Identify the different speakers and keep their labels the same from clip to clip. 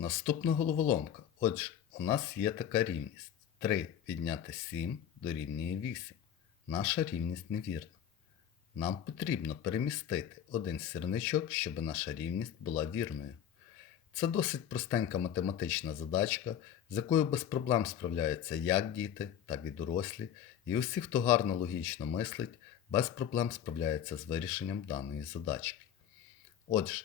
Speaker 1: Наступна головоломка. Отже, у нас є така рівність. 3 відняти 7 дорівнює 8. Наша рівність невірна. Нам потрібно перемістити один сірничок, щоб наша рівність була вірною. Це досить простенька математична задачка, з якою без проблем справляються як діти, так і дорослі, і усі, хто гарно логічно мислить, без проблем справляються з вирішенням даної задачки. Отже,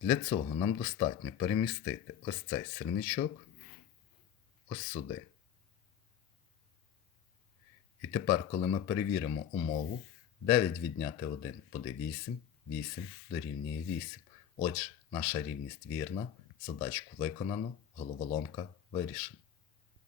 Speaker 1: Для цього нам достатньо перемістити ось цей сірничок ось сюди. І тепер, коли ми перевіримо умову, 9 відняти 1 буде 8, 8 дорівнює 8. Отже, наша рівність вірна, задачку виконано, головоломка вирішена.